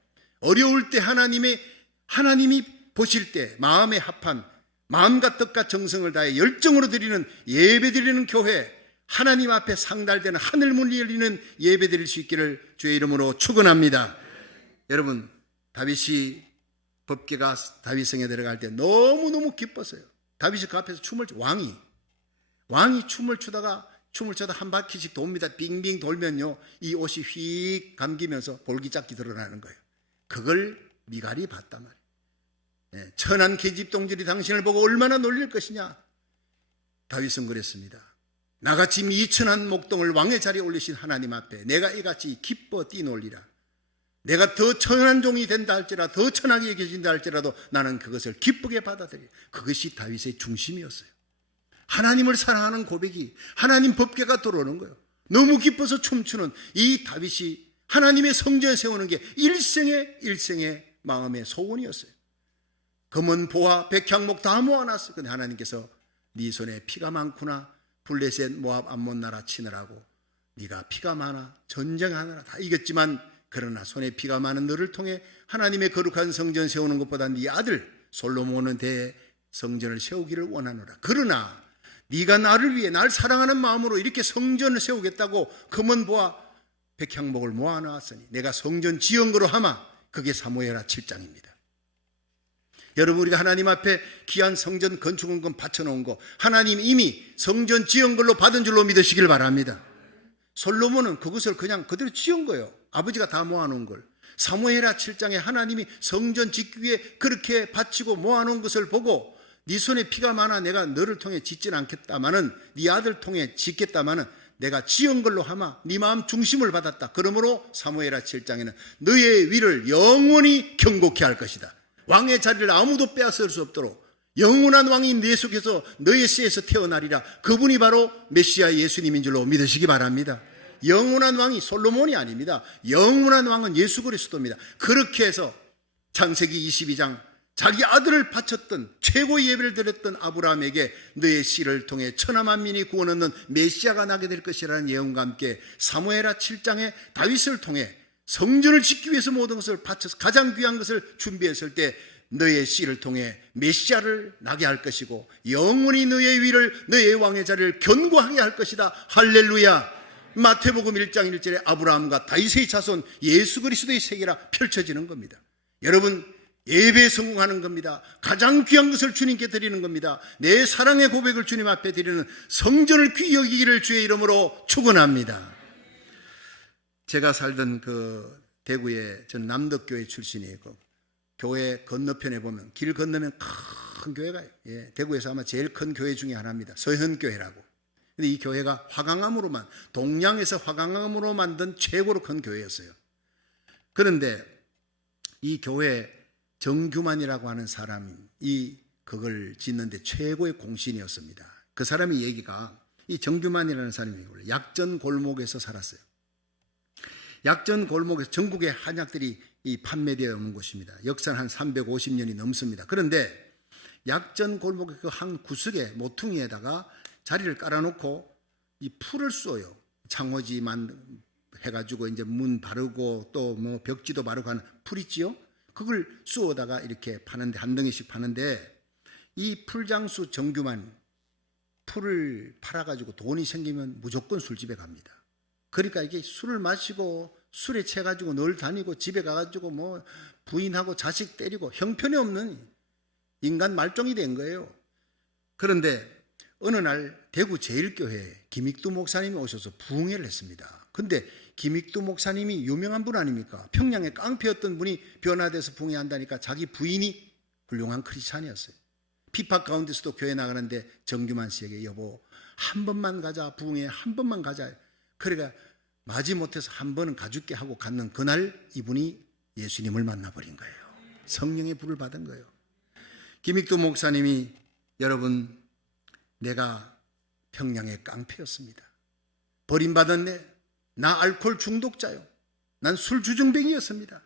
어려울 때 하나님이 보실 때 마음에 합한 마음과 뜻과 정성을 다해 열정으로 드리는 예배 드리는 교회, 하나님 앞에 상달되는 하늘문이 열리는 예배 드릴 수 있기를 주의 이름으로 축원합니다. 여러분, 다윗이 법궤가 다윗성에 들어갈 때 너무너무 기뻤어요. 다윗이 그 앞에서 왕이 춤을 추다가 한 바퀴씩 돕니다. 빙빙 돌면요, 이 옷이 휙 감기면서 볼기짝기 드러나는 거예요. 그걸 미갈이 봤단 말이에요. 천한 계집동들이 당신을 보고 얼마나 놀릴 것이냐. 다윗은 그랬습니다. 나같이 미천한 목동을 왕의 자리에 올리신 하나님 앞에 내가 이같이 기뻐 뛰놀리라. 내가 더 천한 종이 된다 할지라도, 더 천하게 계신다 할지라도 나는 그것을 기쁘게 받아들여. 그것이 다윗의 중심이었어요. 하나님을 사랑하는 고백이, 하나님 법궤가 들어오는 거예요. 너무 기뻐서 춤추는 이 다윗이 하나님의 성전에 세우는 게 일생의 마음의 소원이었어요. 금은 보화 백향목 다 모아놨어요. 근데 하나님께서 네 손에 피가 많구나. 블레셋 모압 암몬 나라 치느라고 네가 피가 많아 전쟁하느라 다 이겼지만, 그러나 손에 피가 많은 너를 통해 하나님의 거룩한 성전 세우는 것보다 네 아들 솔로몬은 대성전을 세우기를 원하노라. 그러나 네가 나를 위해 날 사랑하는 마음으로 이렇게 성전을 세우겠다고 금은 보화 백향목을 모아놨으니 내가 성전 지은 거로 하마. 그게 사무엘하 7장입니다. 여러분, 우리가 하나님 앞에 귀한 성전 건축원금 바쳐놓은 거 하나님 이미 성전 지은 걸로 받은 줄로 믿으시길 바랍니다. 솔로몬은 그것을 그냥 그대로 지은 거예요. 아버지가 다 모아놓은 걸. 사무엘하 7장에 하나님이 성전 짓기 위해 그렇게 바치고 모아놓은 것을 보고 네 손에 피가 많아 내가 너를 통해 짓진 않겠다마는, 네 아들 통해 짓겠다마는 내가 지은 걸로 하마. 네 마음 중심을 받았다. 그러므로 사무엘하 7장에는 너의 위를 영원히 경고케 할 것이다. 왕의 자리를 아무도 빼앗을 수 없도록 영원한 왕이 내 속에서 너의 씨에서 태어나리라. 그분이 바로 메시아 예수님인 줄로 믿으시기 바랍니다. 영원한 왕이 솔로몬이 아닙니다. 영원한 왕은 예수 그리스도입니다. 그렇게 해서 창세기 22장 자기 아들을 바쳤던 최고의 예배를 드렸던 아브라함에게 너의 씨를 통해 천하만민이 구원 얻는 메시아가 나게 될 것이라는 예언과 함께 사무엘하 7장에 다윗을 통해 성전을 짓기 위해서 모든 것을 바쳐서 가장 귀한 것을 준비했을 때 너의 씨를 통해 메시아를 나게 할 것이고 영원히 너의 위를, 너의 왕의 자리를 견고하게 할 것이다. 할렐루야. 마태복음 1장 1절에 아브라함과 다윗의 자손 예수 그리스도의 세계라 펼쳐지는 겁니다. 여러분, 예배에 성공하는 겁니다. 가장 귀한 것을 주님께 드리는 겁니다. 내 사랑의 고백을 주님 앞에 드리는 성전을 귀히 여기기를 주의 이름으로 축원합니다. 제가 살던 그 대구에, 저는 남덕교회 출신이고, 교회 건너편에 보면 길 건너면 큰 교회가, 대구에서 아마 제일 큰 교회 중에 하나입니다. 서현교회라고. 근데 이 교회가 화강암으로만, 동양에서 화강암으로 만든 최고로 큰 교회였어요. 그런데 이 교회 정규만이라고 하는 사람이 그걸 짓는데 최고의 공신이었습니다. 그 사람의 얘기가, 이 정규만이라는 사람이 원래 약전 골목에서 살았어요. 약전 골목에서 전국의 한약들이 판매되어 오는 곳입니다. 역사는 한 350년이 넘습니다. 그런데 약전 골목의 그 한 구석에 모퉁이에다가 자리를 깔아놓고 이 풀을 쏘요. 창호지만 해가지고 이제 문 바르고 또 뭐 벽지도 바르고 하는 풀 있지요. 그걸 쏘다가 이렇게 파는데, 한 덩이씩 파는데, 이 풀장수 정규만 풀을 팔아가지고 돈이 생기면 무조건 술집에 갑니다. 그러니까 이게 술을 마시고 술에 채가지고 늘 다니고 집에 가가지고 뭐 부인하고 자식 때리고 형편이 없는 인간 말종이 된 거예요. 그런데 어느 날 대구 제일교회에 김익두 목사님이 오셔서 부흥회를 했습니다. 근데 김익두 목사님이 유명한 분 아닙니까? 평양에 깡패였던 분이 변화돼서 부흥회한다니까 자기 부인이 훌륭한 크리스찬이었어요. 핍박 가운데서도 교회 나가는데 정규만 씨에게 여보 한 번만 가자, 부흥회 한 번만 가자. 그러니까 마지못해서 한 번은 가줄게 하고 갔는 그날 이분이 예수님을 만나버린 거예요. 성령의 불을 받은 거예요. 김익두 목사님이 여러분 내가 평양의 깡패였습니다. 버림받은 나 알코올 중독자요. 난 술주정뱅이였습니다.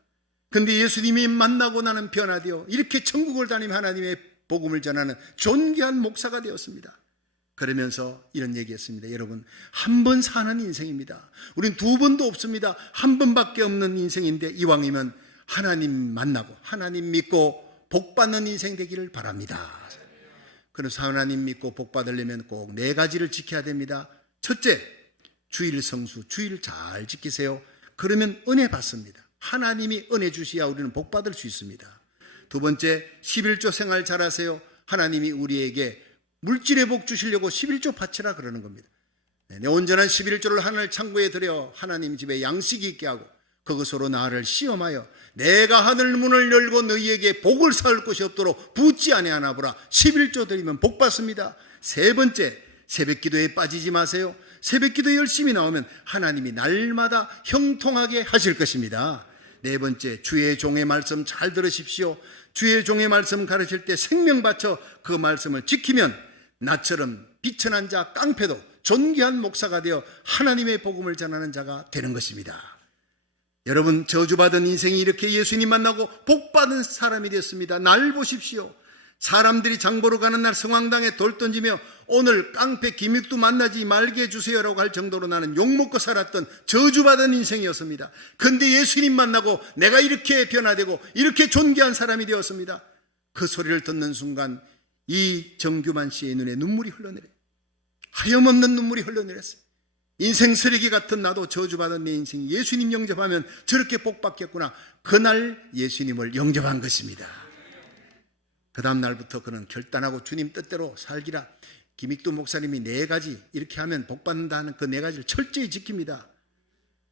근데 예수님이 만나고 나는 변화되어 이렇게 천국을 다니며 하나님의 복음을 전하는 존귀한 목사가 되었습니다. 그러면서 이런 얘기했습니다. 여러분, 한 번 사는 인생입니다. 우린 두 번도 없습니다. 한 번밖에 없는 인생인데 이왕이면 하나님 만나고 하나님 믿고 복 받는 인생 되기를 바랍니다. 그래서 하나님 믿고 복 받으려면 꼭 4가지를 지켜야 됩니다. 첫째, 주일 성수, 주일 잘 지키세요. 그러면 은혜 받습니다. 하나님이 은혜 주셔야 우리는 복 받을 수 있습니다. 두 번째, 11조 생활 잘하세요. 하나님이 우리에게 물질의 복 주시려고 11조 바치라 그러는 겁니다. 내 온전한 11조를 하늘 창고에 들여 하나님 집에 양식이 있게 하고 그것으로 나를 시험하여 내가 하늘 문을 열고 너희에게 복을 쌓을 것이 없도록 붓지 아니하나 보라. 11조 드리면 복 받습니다. 세 번째, 새벽 기도에 빠지지 마세요. 새벽 기도 열심히 나오면 하나님이 날마다 형통하게 하실 것입니다. 네 번째, 주의 종의 말씀 잘 들으십시오. 주의 종의 말씀 가르칠 때 생명 바쳐 그 말씀을 지키면 나처럼 비천한 자 깡패도 존귀한 목사가 되어 하나님의 복음을 전하는 자가 되는 것입니다. 여러분, 저주받은 인생이 이렇게 예수님 만나고 복받은 사람이 됐습니다. 날 보십시오. 사람들이 장보러 가는 날 성황당에 돌 던지며 오늘 깡패 김익두 만나지 말게 해주세요라고 할 정도로 나는 욕먹고 살았던 저주받은 인생이었습니다. 근데 예수님 만나고 내가 이렇게 변화되고 이렇게 존귀한 사람이 되었습니다. 그 소리를 듣는 순간 이 정규만 씨의 눈에 눈물이 흘러내려요. 하염없는 눈물이 흘러내렸어요. 인생 쓰레기 같은 나도 저주받은 내 인생이 예수님 영접하면 저렇게 복받겠구나. 그날 예수님을 영접한 것입니다. 그 다음 날부터 그는 결단하고 주님 뜻대로 살기라. 김익두 목사님이 4가지 이렇게 하면 복받는다는 그 4가지를 철저히 지킵니다.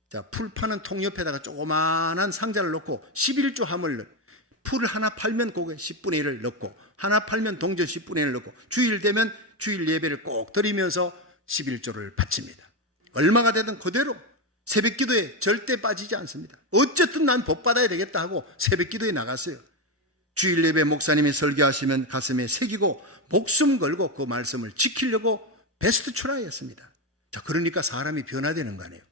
자, 풀 파는 통 옆에다가 조그마한 상자를 넣고 11조 함을 풀을 하나 팔면 그거에 10분의 1을 넣고 하나 팔면 동전 10분의 1을 넣고 주일 되면 주일 예배를 꼭 드리면서 11조를 바칩니다. 얼마가 되든 그대로 새벽 기도에 절대 빠지지 않습니다. 어쨌든 난 복 받아야 되겠다 하고 새벽 기도에 나갔어요. 주일 예배 목사님이 설교하시면 가슴에 새기고 목숨 걸고 그 말씀을 지키려고 베스트 트라이했습니다. 자, 그러니까 사람이 변화되는 거 아니에요.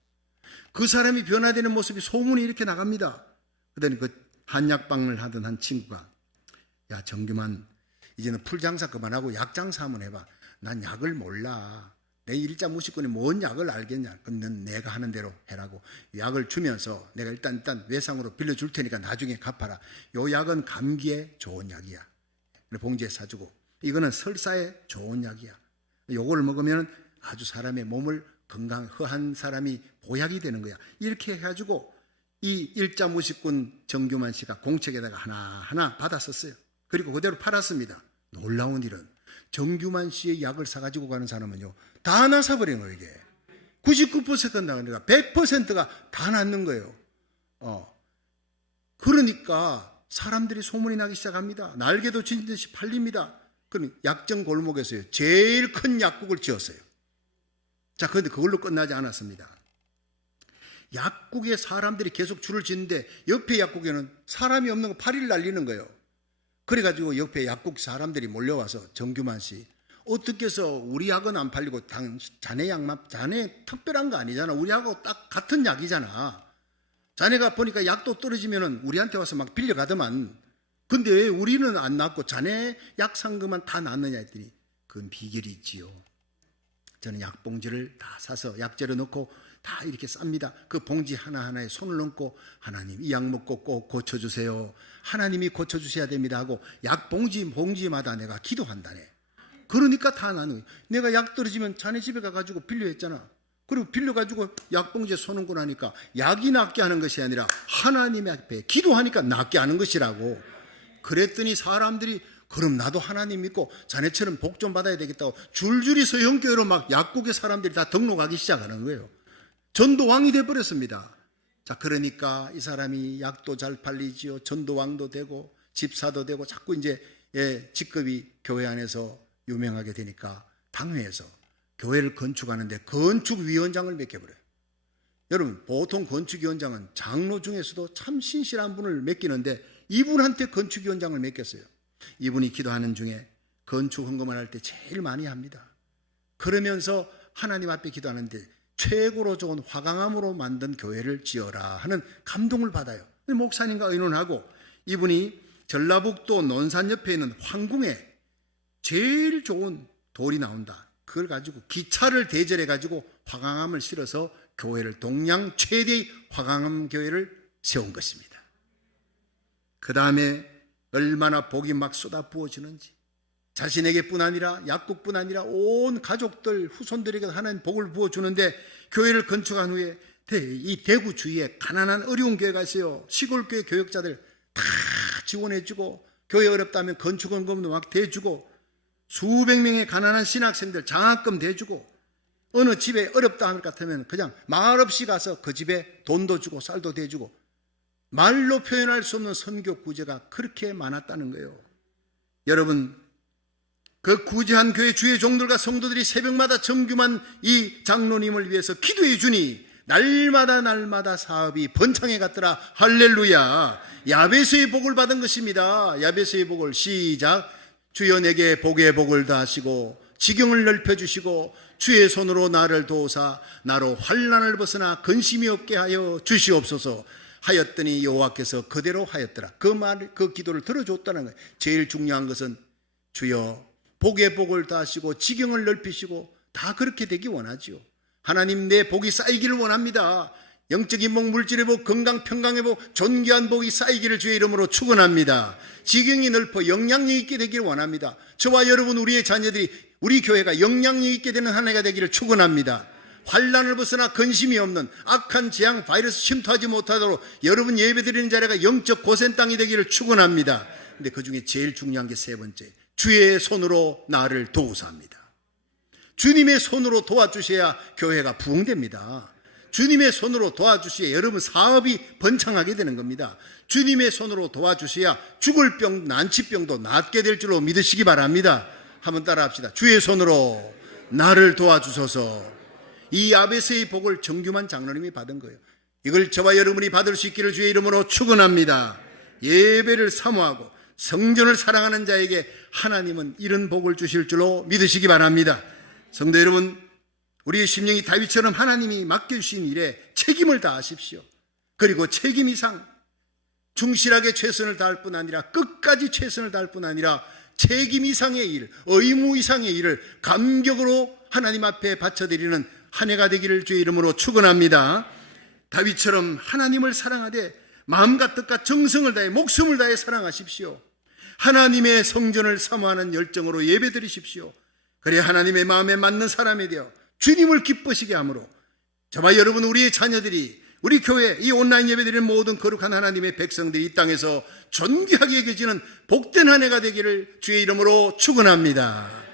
그 사람이 변화되는 모습이 소문이 이렇게 나갑니다. 그러더니 그 한약방을 하던 한 친구가, 야 정규만 이제는 풀장사 그만하고 약장사 한번 해봐. 난 약을 몰라. 내 일자 무식군이 뭔 약을 알겠냐. 그럼 넌 내가 하는 대로 해라고 약을 주면서 내가 일단 외상으로 빌려줄 테니까 나중에 갚아라. 요 약은 감기에 좋은 약이야. 봉지에 사주고 이거는 설사에 좋은 약이야. 요걸 먹으면 아주 사람의 몸을 건강 허한 사람이 보약이 되는 거야. 이렇게 해가지고 이 일자 무식군 정규만 씨가 공책에다가 하나하나 받았었어요. 그리고 그대로 팔았습니다. 놀라운 일은 정규만 씨의 약을 사가지고 가는 사람은요 다 나사버린 거예요. 이게 99%가 나가니까 100%가 다 낫는 거예요. 그러니까 사람들이 소문이 나기 시작합니다. 날개도 진 듯이 팔립니다. 그럼 약정 골목에서요 제일 큰 약국을 지었어요. 자, 그런데 그걸로 끝나지 않았습니다. 약국에 사람들이 계속 줄을 짓는데 옆에 약국에는 사람이 없는 거 파리를 날리는 거예요. 그래가지고 옆에 약국 사람들이 몰려와서 정규만 씨, 어떻게 해서 우리 약은 안 팔리고 자네 약만, 자네 특별한 거 아니잖아. 우리 약하고 딱 같은 약이잖아. 자네가 보니까 약도 떨어지면은 우리한테 와서 막 빌려가더만. 근데 왜 우리는 안 낫고 자네 약 산 것만 다 낫느냐 했더니 그건 비결이 있지요. 저는 약봉지를 다 사서 약재로 넣고 다 이렇게 쌉니다. 그 봉지 하나하나에 손을 얹고 하나님 이 약 먹고 꼭 고쳐주세요. 하나님이 고쳐주셔야 됩니다 하고 봉지마다 내가 기도한다네. 그러니까 다 나누고 내가 약 떨어지면 자네 집에 가가지고 빌려했잖아. 그리고 빌려가지고 약봉지에 손 얹고 나니까 약이 낫게 하는 것이 아니라 하나님 앞에 기도하니까 낫게 하는 것이라고. 그랬더니 사람들이 그럼 나도 하나님 믿고 자네처럼 복 좀 받아야 되겠다고 줄줄이 서영교회로 막 약국의 사람들이 다 등록하기 시작하는 거예요. 전도왕이 돼버렸습니다. 자, 그러니까 이 사람이 약도 잘 팔리지요. 전도왕도 되고 집사도 되고 자꾸 이제 직급이 교회 안에서 유명하게 되니까 당회에서 교회를 건축하는데 건축위원장을 맡겨버려요. 여러분, 보통 건축위원장은 장로 중에서도 참 신실한 분을 맡기는데 이분한테 건축위원장을 맡겼어요. 이분이 기도하는 중에 건축 헌금을 할 때 제일 많이 합니다. 그러면서 하나님 앞에 기도하는데 최고로 좋은 화강암으로 만든 교회를 지어라 하는 감동을 받아요. 목사님과 의논하고 이분이 전라북도 논산 옆에 있는 황궁에 제일 좋은 돌이 나온다. 그걸 가지고 기차를 대절해 가지고 화강암을 실어서 교회를 동양 최대의 화강암 교회를 세운 것입니다. 그 다음에 얼마나 복이 막 쏟아 부어지는지 자신에게뿐 아니라 약국뿐 아니라 온 가족들 후손들에게 하나님 복을 부어주는데 교회를 건축한 후에 이 대구 주위에 가난한 어려운 교회가 있어요. 시골교회 교역자들 다 지원해주고 교회 어렵다면 건축원금도 막 대주고 수백 명의 가난한 신학생들 장학금 대주고 어느 집에 어렵다 할 것 같으면 그냥 말 없이 가서 그 집에 돈도 주고 쌀도 대주고 말로 표현할 수 없는 선교 구제가 그렇게 많았다는 거예요. 여러분, 그 구제한 교회 주의 종들과 성도들이 새벽마다 정규만 이 장로님을 위해서 기도해 주니 날마다 사업이 번창해 갔더라. 할렐루야. 야베스의 복을 받은 것입니다. 야베스의 복을 시작. 주여 내게 복의 복을 다하시고 지경을 넓혀주시고 주의 손으로 나를 도우사 나로 환난을 벗어나 근심이 없게 하여 주시옵소서 하였더니 여호와께서 그대로 하였더라. 그 기도를 들어줬다는 거예요. 제일 중요한 것은 주여 복의 복을 다하시고 지경을 넓히시고 다 그렇게 되기 원하지요. 하나님 내 복이 쌓이기를 원합니다. 영적인 복, 물질의 복, 건강, 평강의 복, 존귀한 복이 쌓이기를 주의 이름으로 축원합니다. 지경이 넓어 영향력 있게 되기를 원합니다. 저와 여러분 우리의 자녀들이 우리 교회가 영향력 있게 되는 한 해가 되기를 축원합니다. 환난을 벗어나 근심이 없는 악한 재앙 바이러스 침투하지 못하도록 여러분 예배드리는 자리가 영적 고센 땅이 되기를 축원합니다. 근데 그 중에 제일 중요한 게 세 번째, 주의 손으로 나를 도우사합니다. 주님의 손으로 도와주셔야 교회가 부흥됩니다. 주님의 손으로 도와주셔야 여러분 사업이 번창하게 되는 겁니다. 주님의 손으로 도와주셔야 죽을 병, 난치병도 낫게 될 줄로 믿으시기 바랍니다. 한번 따라합시다. 주의 손으로 나를 도와주소서. 이 야베스의 복을 정규만 장로님이 받은 거예요. 이걸 저와 여러분이 받을 수 있기를 주의 이름으로 축원합니다. 예배를 사모하고 성전을 사랑하는 자에게 하나님은 이런 복을 주실 줄로 믿으시기 바랍니다. 성도 여러분, 우리의 심령이 다윗처럼 하나님이 맡겨주신 일에 책임을 다하십시오. 그리고 책임 이상 충실하게 최선을 다할 뿐 아니라 끝까지 최선을 다할 뿐 아니라 책임 이상의 일, 의무 이상의 일을 감격으로 하나님 앞에 바쳐드리는 한 해가 되기를 주의 이름으로 축원합니다. 다윗처럼 하나님을 사랑하되 마음과 뜻과 정성을 다해 목숨을 다해 사랑하십시오. 하나님의 성전을 사모하는 열정으로 예배드리십시오. 그래 하나님의 마음에 맞는 사람이 되어 주님을 기쁘시게 하므로 저와 여러분 우리의 자녀들이 우리 교회 이 온라인 예배드리는 모든 거룩한 하나님의 백성들이 이 땅에서 존귀하게 여겨지는 복된 한 해가 되기를 주의 이름으로 축원합니다.